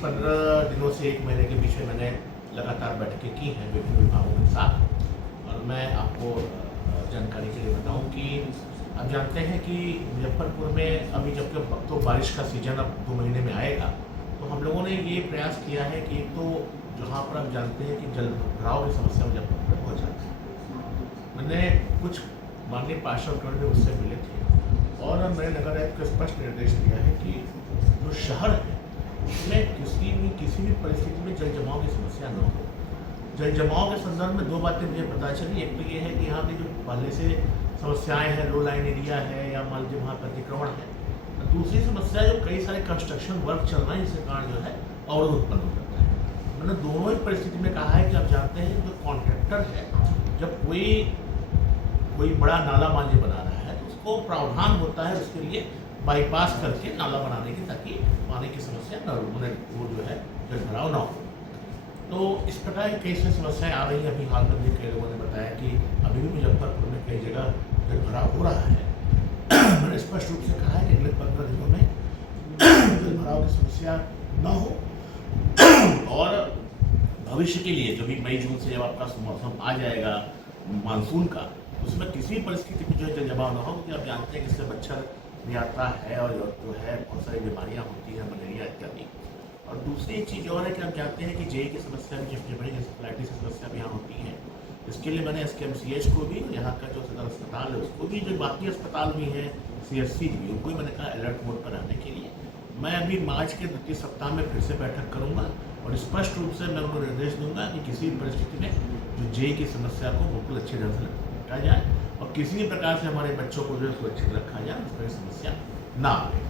15 दिनों से 1 महीने के बीच में मैंने लगातार बैठकें की हैं विभिन्न विभागों के साथ। और मैं आपको जानकारी के लिए बताऊं कि आप जानते हैं कि मुजफ्फरपुर में अभी जबकि तो बारिश का सीज़न अब 2 महीने में आएगा, तो हम लोगों ने ये प्रयास किया है कि एक तो जहाँ पर आप जानते हैं कि जल भराव की समस्या मुजफ्फरपुर में बहुत ज़्यादा है। मैंने कुछ माननीय पार्षदगण भी उससे मिले थे और मैंने नगर आयुक्त को स्पष्ट निर्देश दिया है कि जो शहर है उसमें किसी भी परिस्थिति में जल जमाव की समस्या न हो। जल जमाव के संदर्भ में 2 बातें मुझे पता चली। एक तो ये है कि यहाँ की जो पहले से समस्याएं हैं, लो लाइन एरिया है या मान लीजिए वहाँ पर अतिक्रमण है। दूसरी समस्या जो कई सारे कंस्ट्रक्शन वर्क चल रहे हैं, जिसके कारण जो है अवरोध उत्पन्न हो जाता है। मैंने दोनों ही परिस्थिति में कहा है कि आप जानते हैं जो कॉन्ट्रैक्टर है, जब कोई बड़ा नाला मान लीजिए बना रहा है तो उसको प्रावधान होता है उसके लिए बाईपास करके नाला बनाने की, ताकि पानी की समस्या न वो जो है जल भराव न हो। तो इस प्रकार की कई सारी समस्याएं आ रही हैं। अभी हाल में भी कई लोगों ने बताया कि अभी भी मुजफ्फरपुर में कई जगह जल भराव हो रहा है। मैंने स्पष्ट रूप से कहा है कि अगले 15 दिनों में जल भराव की समस्या न हो और भविष्य के लिए जो भी मई जून से जब आपका मौसम आ जाएगा मानसून का, उसमें किसी भी परिस्थिति में जो है जल जमाव न हो, क्योंकि आप जानते हैं कि इससे मच्छर भी आता है और जो है बहुत सारी बीमारियाँ होती हैं, मलेरिया इत्यादि। और दूसरी एक चीज़ और है कि आप जानते हैं कि जेई की समस्या भी जब बड़ी इंसेफ्लाइटिस की समस्या भी यहाँ होती है। इसके लिए मैंने SKMCH को भी, यहाँ का जो सदर अस्पताल है उसको भी, जो बाकी अस्पताल भी हैं CSC भी, उनको भी मैंने कहा अलर्ट मोड पर रहने के लिए। मैं अभी मार्च के 2 सप्ताह में फिर से बैठक करूँगा और स्पष्ट रूप से मैं उनको निर्देश दूंगा कि किसी भी परिस्थिति में जो जेई की समस्या को बिल्कुल अच्छे ढंग से निपटा जाए और किसी भी प्रकार से हमारे बच्चों को जो है सुरक्षित रखा जाए, उस पर समस्या ना आए।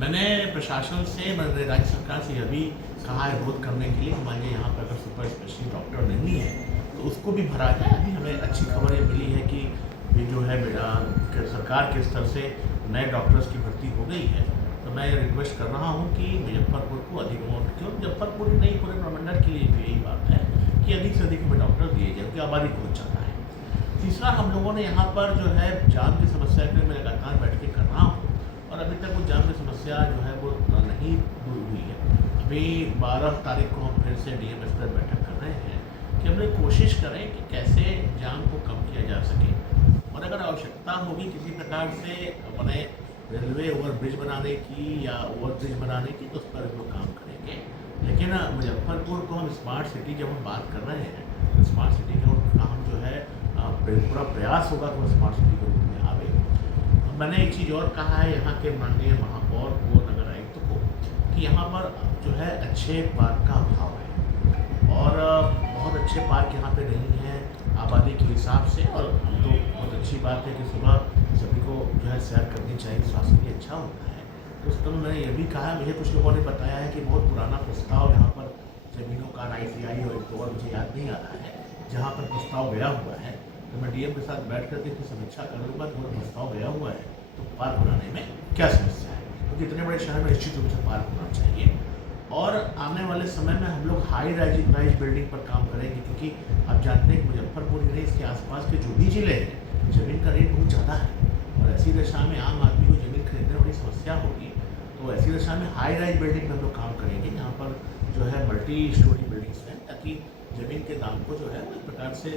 मैंने प्रशासन से, मैंने राज्य सरकार से यह भी कहा है विरोध करने के लिए, हमारे यहाँ पर अगर सुपर स्पेशलिस्ट डॉक्टर नहीं है तो उसको भी भरा जाए। अभी हमें अच्छी खबर ये मिली है कि ये जो है सरकार के स्तर से नए डॉक्टर्स की भर्ती हो गई है। तो मैं रिक्वेस्ट कर रहा हूँ कि मुजफ्फरपुर को अधिक क्यों मुजफ्फरपुर ही नहीं पूरे प्रमंडल के लिए यही बात है कि अधिक से अधिक हमें डॉक्टर दिए जाए, क्योंकि आबादी बहुत ज़्यादा है। तीसरा, हम लोगों ने यहाँ पर जो है जाम की समस्या के लिए मैं लगातार बैठकें कर रहा हूँ और अभी तक वो जाम की समस्या जो है वो नहीं दूर हुई है। अभी 12 तारीख को हम फिर से DMS पर बैठक कर रहे हैं कि हम लोग कोशिश करें कि कैसे जाम को कम किया जा सके और अगर आवश्यकता होगी किसी प्रकार से मैंने रेलवे ओवरब्रिज बनाने की या ओवरब्रिज बनाने की, तो उस पर हम लोग काम करेंगे। लेकिन मुजफ्फरपुर को हम स्मार्ट सिटी जब हम बात कर रहे हैं तो स्मार्ट सिटी का हम जो है पूरा प्रयास होगा कि वो स्मार्ट सिटी के रूप में आवे। मैंने एक चीज़ और कहा है यहाँ के माननीय महापौर को, नगर आयुक्त को, कि यहाँ पर जो है अच्छे पार्क का अभाव है और बहुत अच्छे पार्क यहाँ पे नहीं हैं आबादी के हिसाब से। और तो बहुत अच्छी बात है कि सुबह सभी को जो है सैर करनी चाहिए, स्वास्थ्य के लिए अच्छा होता है। तो उस तरह मैंने ये भी कहा, मुझे कुछ लोगों ने बताया है कि बहुत पुराना प्रस्ताव यहाँ पर ज़मीनों का ICI और एक और मुझे याद नहीं आ रहा है जहाँ पर प्रस्ताव गया हुआ है। तो मैं DM के साथ बैठ करके इसकी समीक्षा करूँगा कि वो प्रस्ताव गया हुआ है तो पार्क बनाने में क्या समस्या है, क्योंकि इतने बड़े शहर में निश्चित रूप से पार्क होना चाहिए। और आने वाले समय में हम लोग हाई राइज बिल्डिंग पर काम करेंगे, क्योंकि आप जानते हैं कि मुजफ्फरपुर ही नहीं, इसके आसपास के जो भी ज़िले हैं ज़मीन का रेट बहुत ज़्यादा है और ऐसी दशा में आम आदमी को ज़मीन खरीदने में बड़ी समस्या होगी। तो ऐसी दशा में हाई राइज बिल्डिंग में हम लोग काम करेंगे, यहाँ पर जो है मल्टी स्टोरी बिल्डिंग्स हैं, ताकि ज़मीन के दाम को जो है वो एक प्रकार से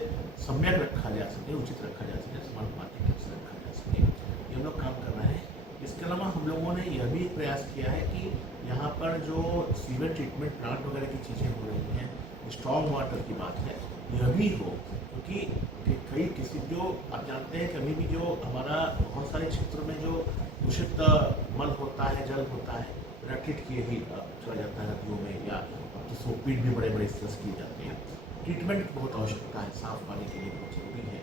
सम्यक रखा जा सके, उचित रखा जा सके, समानुपातिक ढंग से रखा जा सके। ये हम लोग काम कर रहे हैं। इसके अलावा हम लोगों ने यह भी प्रयास किया है कि यहाँ पर जो सीवर ट्रीटमेंट प्लांट वगैरह की चीज़ें हो रही हैं, स्ट्रॉन्ग वाटर की बात है, यह भी हो, क्योंकि किसी जो आप जानते हैं कि अभी भी जो हमारा बहुत सारे क्षेत्रों में जो दूषित मल होता है, जल होता है, बिना ट्रीट किए ही चला जाता है नदियों में, या तो सोपीट भी बड़े बड़े स्ट्रेस किए जाते हैं। ट्रीटमेंट की बहुत आवश्यकता है, साफ पानी के लिए बहुत जरूरी है।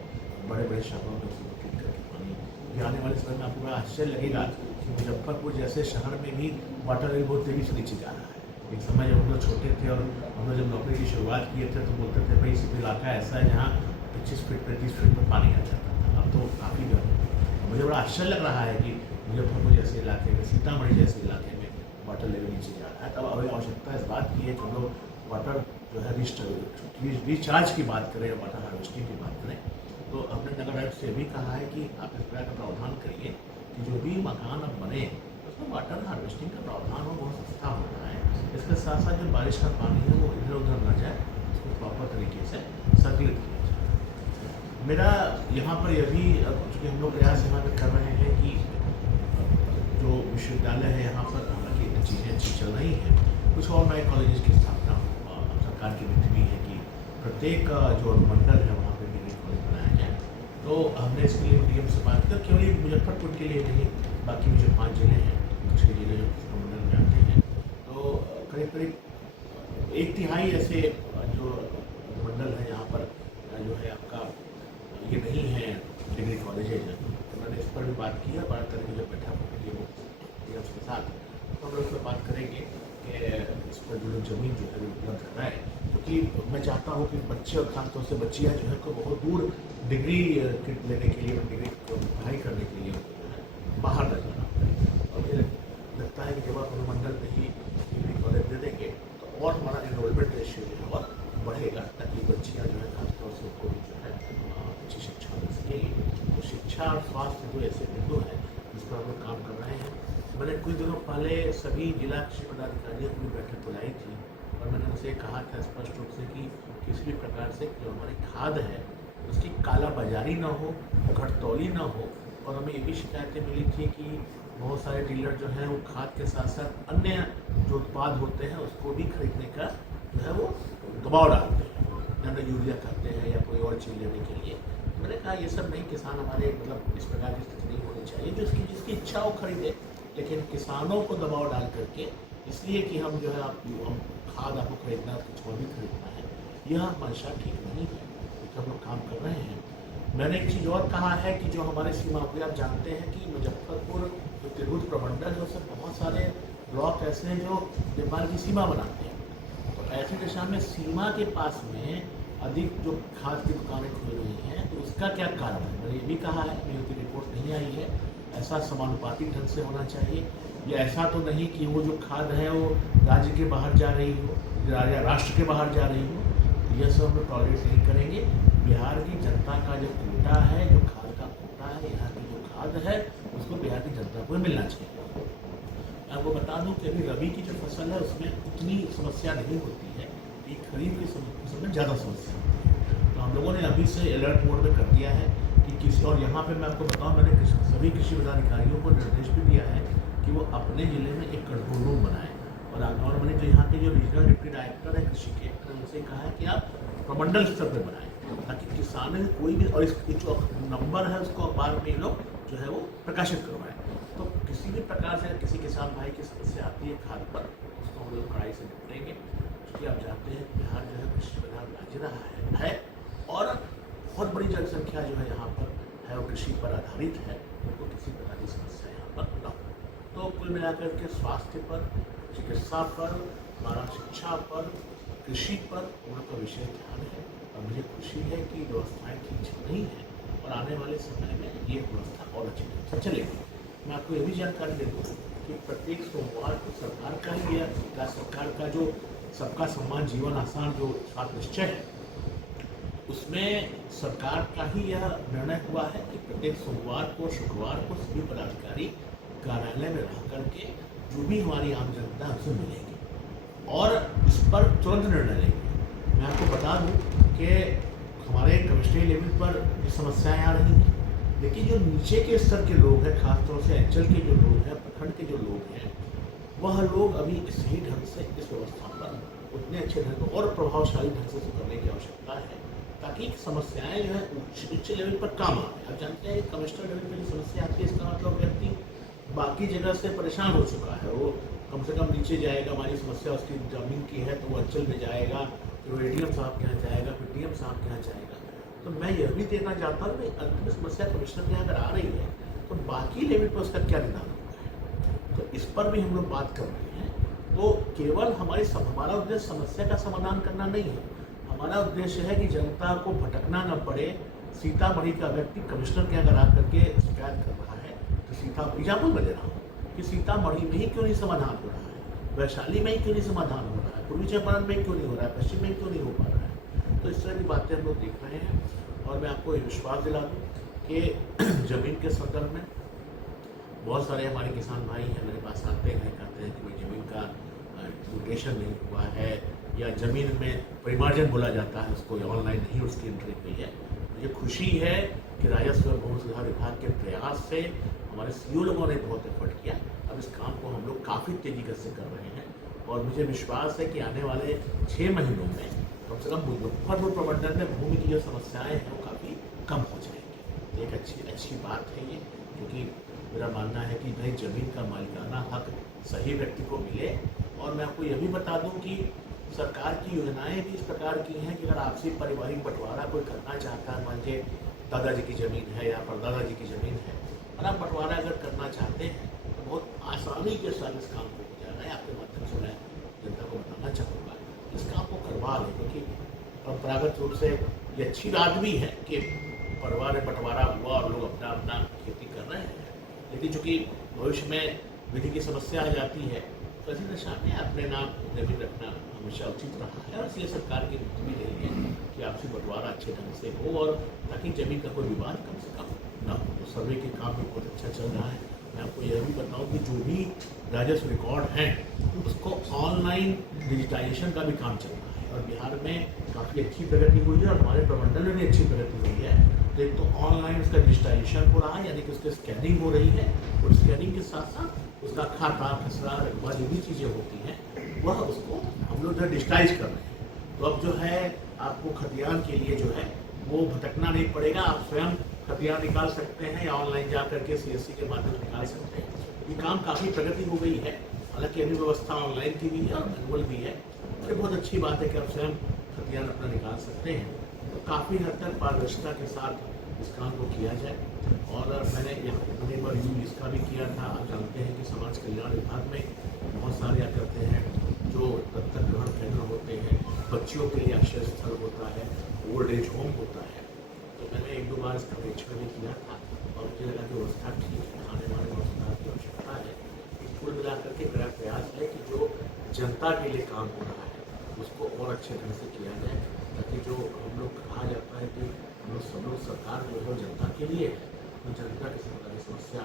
बड़े बड़े शहरों में उसको ट्रीट करके पानी आने वाले समय में आपको बड़ा आश्चर्य लगेगा कि मुजफ्फरपुर जैसे शहर में भी वाटर लेवल बहुत तेज़ी से नीचे जा रहा है। एक समय जब हम लोग छोटे थे और हम लोग जब नौकरी की शुरुआत किए थे तो बोलते थे भाई सिर्फ इलाका ऐसा है जहाँ 25 फीट 35 फीट में पानी आ जाता था, अब तो काफ़ी गर्म। मुझे बड़ा आश्चर्य लग रहा है कि मुजफ्फरपुर जैसे इलाके में, सीतामढ़ी जैसे इलाके में वाटर लेवल नीचे जा रहा है। तब अभी आवश्यकता इस बात की है कि हम लोग वाटर जो है रिचार्ज की बात करें, वाटर हार्वेस्टिंग की बात करें। तो हमने नगर आयुक्त से भी कहा है कि आप इस तरह का प्रावधान करिए कि जो भी मकान अब बने उसमें वाटर हार्वेस्टिंग का प्रावधान हो, बहुत सस्ता होता है। इसके साथ साथ जो बारिश का पानी है वो इधर उधर ना जाए, उसको प्रॉपर तरीके से सर्कुलेट किया जाए। मेरा यहाँ पर यह भी, चूँकि हम लोग प्रयास यहाँ पर कर रहे हैं कि जो विश्वविद्यालय है यहाँ पर हालांकि चीज़ें अच्छी चल रही हैं, कुछ और नए कॉलेजेस की स्थापना सरकार की नीति भी है कि प्रत्येक जो अनुमंडल है वहाँ पर डिग्री कॉलेज बनाया जाए। तो हमने इसके लिए डीएम से बात की, केवल मुजफ्फरपुर के लिए नहीं, बाकी भी जो 5 जिले हैं, 6 जिले जो अनुमंडल में आते हैं, तो करीब करीब 1/3 ऐसे जो अनुमंडल है यहाँ पर जो है आपका ये नहीं है डिग्री कॉलेजेज हैं। तो मैंने इस पर भी बात की है, 12 तारीख को जब बैठक होगी वो डीएम के साथ, तो हम लोग इस पर बात करेंगे कि इस पर जो ज़मीन जो है उपलब्ध कराए, क्योंकि मैं चाहता हूँ कि बच्चे और खासतौर से बच्चियाँ जो है को बहुत दूर डिग्री लेने के लिए, डिग्री पढ़ाई करने के लिए बाहर न जाना पड़े। और मुझे लगता है कि जब आप अनुमंडल में ही डिग्री कॉलेज दे देंगे तो और हमारा एनरोलमेंट रेशियो जो है और बढ़ेगा, ताकि बच्चियाँ जो है खासतौर से उनको भी जो है अच्छी शिक्षा मिल सकेगी। तो शिक्षा और स्वास्थ्य जो ऐसे बिंदु हैं जिस पर हम लोग काम कर रहे हैं। मैंने कुछ दिनों पहले सभी जिला कृषि पदाधिकारियों की बैठक बुलाई थी और मैंने उनसे कहा था स्पष्ट रूप से कि किसी भी प्रकार से जो हमारी खाद है उसकी कालाबाजारी ना हो, घटतौली ना हो। और हमें ये भी शिकायतें मिली थी कि बहुत सारे डीलर जो हैं वो खाद के साथ साथ अन्य जो उत्पाद होते हैं उसको भी खरीदने का जो है वो दबाव डालते हैं, या यूरिया करते हैं या कोई और चीज़ लेने के लिए। मैंने कहा ये सब नहीं, किसान हमारे मतलब इस प्रकार की स्थिति नहीं होनी चाहिए, जो इसकी जिसकी इच्छा हो खरीदे, लेकिन किसानों को दबाव डाल करके इसलिए कि हम जो है हम खाद आपको खरीदना है, कुछ और भी खरीदना है, यह मंशा ठीक नहीं है, क्योंकि हम लोग काम कर रहे हैं। मैंने एक चीज़ और कहा है कि जो हमारे सीमा हुए, आप जानते हैं कि मुजफ्फरपुर जो तिरहुत प्रमंडल है उसमें बहुत सारे ब्लॉक ऐसे हैं जो नेपाल की सीमा बनाते हैं। तो ऐसी दिशा में सीमा के पास में अधिक जो खाद की दुकानें खुल रही हैं, तो उसका क्या कारण है? मैंने ये भी कहा है, मेरी रिपोर्ट नहीं आई है, ऐसा समानुपातिक ढंग से होना चाहिए। या ऐसा तो नहीं कि वो जो खाद है वो राज्य के बाहर जा रही हो या राष्ट्र के बाहर जा रही हो, यह सब हम लोग टॉलरेट नहीं करेंगे। बिहार की जनता का जो कोटा है, जो खाद का कोटा है, यहाँ की जो खाद है उसको बिहार की जनता को मिलना चाहिए। मैं आपको बता दूं कि अभी रबी की जो फसल है उसमें उतनी समस्या नहीं होती है, कि खरीफ की फसल में ज़्यादा समस्या होती है। तो हम लोगों ने अभी से अलर्ट मोड में कर दिया है कि किसी, और यहाँ पे मैं आपको बताऊँ, मैंने सभी कृषि पदाधिकारियों को निर्देश भी दिया है कि वो अपने ज़िले में एक कंट्रोल रूम बनाएं। और मैंने जो यहाँ के जो रीजनल डिप्टी डायरेक्टर है कृषि के, उनसे कहा है कि आप प्रमंडल स्तर पर बनाएं, ताकि किसानों को कोई भी, और इस जो नंबर है उसको अखबार में लोग जो है वो प्रकाशित करवाएं। तो किसी भी प्रकार से किसी किसान भाई की समस्या आती है खाद पर, उसको हम लोग कड़ाई से निपटेंगे। क्योंकि आप जानते हैं बिहार जो है कृषि प्रधान राज्य रहा है और बहुत बड़ी जनसंख्या जो है यहाँ पर है वो कृषि पर आधारित है, तो किसी प्रकार की समस्या यहाँ पर न हो। तो कुल मिलाकर के स्वास्थ्य पर, चिकित्सा पर, हमारा शिक्षा पर, कृषि पर हम लोग का विशेष ध्यान है। और मुझे खुशी है कि व्यवस्थाएँ ठीक चल रही हैं और आने वाले समय में ये व्यवस्था और अच्छी ढंग से चलेगी। मैं आपको ये भी जानकारी दे दूँ कि प्रत्येक सोमवार को सरकार का ही यह सरकार का जो सबका सम्मान जीवन आसान जो सात निश्चय है, उसमें सरकार का ही यह निर्णय हुआ है कि प्रत्येक सोमवार को, शुक्रवार को सभी पदाधिकारी कार्यालय में रह करके जो भी हमारी आम जनता है उसे मिलेगी और इस पर तुरंत निर्णय लेंगे। मैं आपको बता दूं कि हमारे कमिश्नरी लेवल पर जो समस्याएं आ रही हैं, लेकिन जो नीचे के स्तर के लोग हैं, खासतौर से अंचल के जो लोग हैं, प्रखंड के जो लोग हैं, वह लोग अभी सही ढंग से इस व्यवस्था पर उतने अच्छे ढंग और प्रभावशाली ढंग से करने की आवश्यकता है, ताकि समस्याएं जो है उच्च लेवल पर काम आए। आप जानते हैं कमिश्नर लेवल पर जो समस्या आती है, इसका मतलब व्यक्ति बाकी जगह से परेशान हो चुका है, वो कम से कम नीचे जाएगा, हमारी समस्या उसकी ज़मीन की है तो वो अंचल में जाएगा, फिर वो एडीएम साहब के यहाँ जाएगा, फिर डीएम साहब के यहाँ जाएगा। तो मैं यह भी देखना चाहता हूँ कि अंत में समस्या कमिश्नर के यहाँ अगर आ रही है तो बाकी लेवल पर उसका क्या निदान होगा है, तो इस पर भी हम लोग बात कर रहे हैं। तो केवल हमारा उद्देश्य समस्या का समाधान करना नहीं है, हमारा उद्देश्य है कि जनता को भटकना न पड़े। सीतामढ़ी का व्यक्ति कमिश्नर के अगर आकर के शिकायत कर रहा है तो एग्जाम्पल मैं ले रहा हूँ कि सीतामढ़ी में ही क्यों नहीं समाधान हो रहा है, वैशाली में ही क्यों नहीं समाधान हो रहा है, पूर्वी चंपारण में क्यों नहीं हो रहा है, पश्चिम में क्यों नहीं हो पा रहा है। तो इस तरह की बातें हम लोग देख रहे हैं और मैं आपको ये विश्वास दिला दूँ कि ज़मीन के संदर्भ में बहुत सारे हमारे किसान भाई हैं, मेरे पास आते हैं, कहते हैं कि भाई ज़मीन का म्यूटेशन नहीं हुआ है या ज़मीन में परिमार्जन बोला जाता है उसको, ऑनलाइन नहीं उसकी एंट्री हुई है। मुझे खुशी है कि राजस्व और भूमि सुधार विभाग के प्रयास से हमारे सीईओ लोगों ने बहुत एफर्ट किया। अब इस काम को हम लोग काफ़ी तेज़ी से कर रहे हैं और मुझे विश्वास है कि आने वाले 6 महीनों में कम से कम मुजफ्फरपुर प्रमंडल में भूमि की जो समस्याएं हैं वो काफ़ी कम हो जाएंगी। एक अच्छी बात है ये, क्योंकि मेरा मानना है कि भाई ज़मीन का मालिकाना हक सही व्यक्ति को मिले। और मैं आपको यह भी बता दूं कि सरकार की योजनाएं भी इस प्रकार की हैं कि अगर आपसी पारिवारिक बंटवारा कोई करना चाहता है, मान लीजिए दादाजी की ज़मीन है या परदादा जी की ज़मीन है और आप बंटवारा अगर करना चाहते हैं तो बहुत आसानी के साथ इस काम को हो जाएगा। आपके माध्यम से मैं जनता को बताना चाहूँगा इस काम को करवा लें, क्योंकि परंपरागत रूप से ये अच्छी बात भी है कि परिवार में बंटवारा हुआ और लोग अपना अपना खेती कर रहे हैं, लेकिन चूँकि भविष्य में विधि की समस्या आ जाती है तो ऐसी दशा में अपने नाम जमीन रखना हमेशा उचित रहा है। और इसलिए सरकार की नीति भी रही है कि आपसी बंटवारा अच्छे ढंग से हो और ताकि जमीन का कोई विवाद कम से कम न हो। तो सर्वे के काम भी बहुत अच्छा चल रहा है। मैं आपको यह भी बताऊं कि जो भी राजस्व रिकॉर्ड हैं उसको ऑनलाइन डिजिटाइजेशन का भी काम चल रहा है और बिहार में काफ़ी अच्छी प्रगति हुई है और हमारे प्रमंडल में भी अच्छी प्रगति हुई है। तो एक तो ऑनलाइन उसका डिजिटाइजेशन हो रहा है, यानी कि उसकी स्कैनिंग हो रही है और स्कैनिंग के साथ साथ उसका खाता खसरा रकबा जो भी चीज़ें होती हैं वह उसको हम लोग जो डिजिटाइज कर रहे हैं। तो अब जो है आपको खतियान के लिए जो है वो भटकना नहीं पड़ेगा, आप स्वयं खतियान निकाल सकते हैं या ऑनलाइन जा करके CSC के माध्यम से निकाल सकते हैं। ये काम काफ़ी प्रगति हो गई है, हालांकि अभी व्यवस्था ऑनलाइन की भी है और मैनुअल भी है। और बहुत अच्छी बात है कि आप स्वयं खतियान अपना निकाल सकते हैं। तो काफ़ी हद तक पारदर्शिता के साथ इस काम को किया जाए। और मैंने एक बार यूज इसका भी किया था। आप जानते हैं कि समाज कल्याण विभाग में बहुत सारे करते हैं जो दत्तक ग्रहण केंद्र होते हैं, बच्चियों के लिए आश्रय स्थल होता है, ओल्ड एज होम होता है। तो मैंने 1-2 बार इसका निरीक्षण भी किया था और मुझे लगा कि व्यवस्था ठीक है, आने वाले में सुधार की आवश्यकता है। कुल मिलाकर के मेरा प्रयास है कि जो जनता के लिए काम हो रहा है उसको और अच्छे ढंग से किया जाए, ताकि जो हम लोग कहा जाता है कि हम लोग सब लोग सरकार जो है जनता के लिए, तो जनता किसी प्रकार की समस्या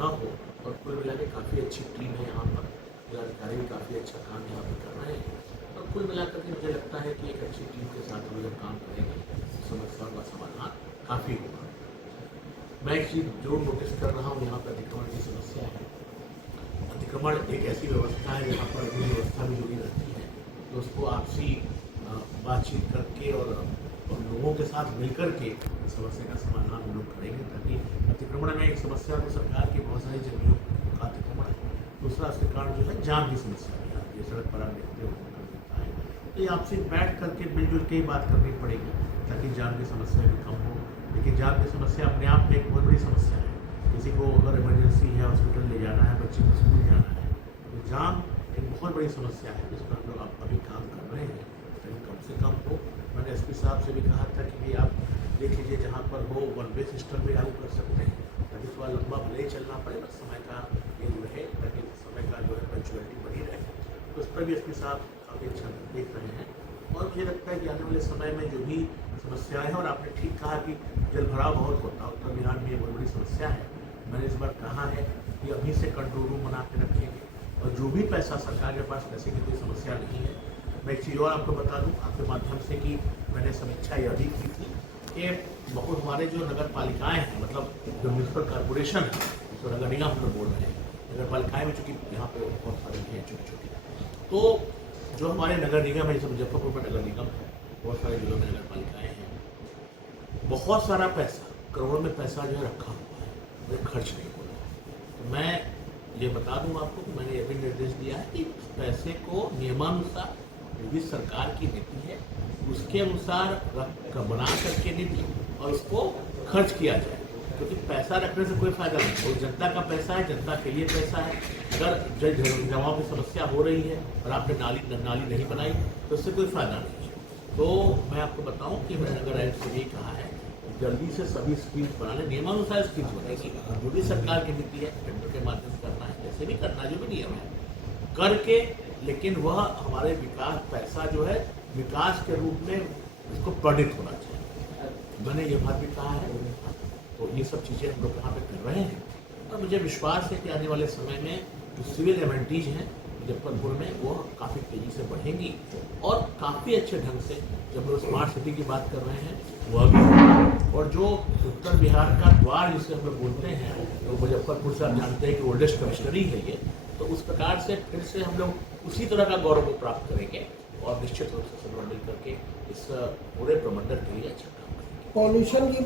न हो। और कुल मिला के काफ़ी अच्छी टीम है यहाँ पर, जिलाधिकारी भी काफ़ी अच्छा काम यहाँ पर कर रहे हैं। और कुल मिलाकर के मुझे लगता है कि एक अच्छी टीम के साथ हम जब काम करेंगे तो समस्याओं का समाधान काफ़ी होगा। मैं एक चीज़ जरूर नोटिस कर रहा हूँ, यहाँ पर अतिक्रमण की समस्या है। अतिक्रमण एक ऐसी व्यवस्था है जहाँ पर अभी व्यवस्था भी जुड़ी रहती है, तो उसको आपसी बातचीत करके और लोगों के साथ मिलकर के समस्या का समाधान हम लोग करेंगे, ताकि अतिक्रमण में एक समस्या तो सरकार की बहुत सारी जमीनों का अतिक्रमण है, दूसरा उसके कारण जो है जाम की समस्या भी आती है, सड़क पर आप देखते हो होता है। तो ये आपसे बैठ करके मिलजुल के ही बात करनी पड़ेगी ताकि जाम की समस्या भी कम हो। लेकिन जाम की समस्या अपने आप में एक बहुत बड़ी समस्या है। किसी को अगर इमरजेंसी है, हॉस्पिटल ले जाना है, बच्चे को स्कूल जाना है, तो जाम एक बहुत बड़ी समस्या है जिस पर हम लोग अभी काम कर रहे हैं, लेकिन कम से कम हो। मैंने SP साहब से भी कहा था कि भाई आप देख लीजिए जहाँ पर हो 1 वे सिस्टम भी लागू कर सकते हैं, ताकि थोड़ा लंबा भले ही चलना पड़े, बस समय का ये रहे, ताकि समय का जो है पंचुअलिटी बनी रहे। तो उस पर भी SP साहब काफ़ी अच्छा देख रहे हैं। और मुझे लगता है कि आने वाले समय में जो भी समस्याएं हैं, और आपने ठीक कहा कि जल भराव बहुत होता है उत्तर बिहार में, ये बहुत बड़ी समस्या है। मैंने इस बार कहा है कि अभी से कंट्रोल रूम बना के रखेंगे और जो भी पैसा सरकार के पास पैसे की कोई समस्या नहीं है। मैं एक चीज़ और आपको बता दूं आपके माध्यम से कि मैंने समीक्षा यह भी की थी कि बहुत हमारे जो नगर पालिकाएँ हैं, मतलब जो म्यूनसिपल कॉरपोरेशन है, तो नगर निगम हम लोग बोल रहे हैं, नगर पालिकाएँ में चूँकि यहाँ पे बहुत सारी हैं छोटी छोटी, तो जो हमारे नगर निगम है, जैसे मुजफ्फरपुर में नगर निगम है, बहुत सारे जिलों में नगर पालिकाएँ हैं, बहुत सारा पैसा, करोड़ों में पैसा जो है रखा हुआ है, वो खर्च नहीं हो रहा है। तो मैं ये बता दूँ आपको कि मैंने ये भी निर्देश दिया है कि पैसे को नियमानुसार, जो भी सरकार की नीति है उसके अनुसार बना करके नीति और उसको खर्च किया जाए, क्योंकि पैसा रखने से कोई फायदा नहीं। और जनता का पैसा है, जनता के लिए पैसा है। अगर जमाव की समस्या हो रही है और आपने नाली नहीं बनाई तो उससे कोई फायदा नहीं है। तो मैं आपको बताऊं कि मैंने नगर आयुक्त से यही कहा है, जल्दी से सभी स्कीम्स बनाने, नियमानुसार स्कीम्स बनेगी, जो भी सरकार की नीति है टेंडर के माध्यम से करना है, जैसे भी करना, जो भी नियम है करके, लेकिन वह हमारे विकास पैसा जो है विकास के रूप में इसको प्रणीत होना चाहिए। मैंने ये बात भी कहा है। तो ये सब चीज़ें हम लोग यहाँ पे कर रहे हैं और मुझे विश्वास है कि आने वाले समय में जो सिविल एमेनिटीज हैं, मुजफ्फरपुर में वो काफ़ी तेज़ी से बढ़ेंगी और काफ़ी अच्छे ढंग से, जब लोग स्मार्ट सिटी की बात कर रहे हैं वह भी होगा। और जो उत्तर बिहार का द्वार जिसे हम लोग बोलते हैं, तो मुजफ्फरपुर से आप जानते हैं कि ओल्डेस्ट कमिश्नरी है ये, तो उस प्रकार से फिर से हम लोग उसी तरह का गौरव को प्राप्त करेंगे और निश्चित रूप से सब लोग मिल करके इस पूरे प्रमंडल के लिए अच्छा काम करेंगे। पॉल्यूशन की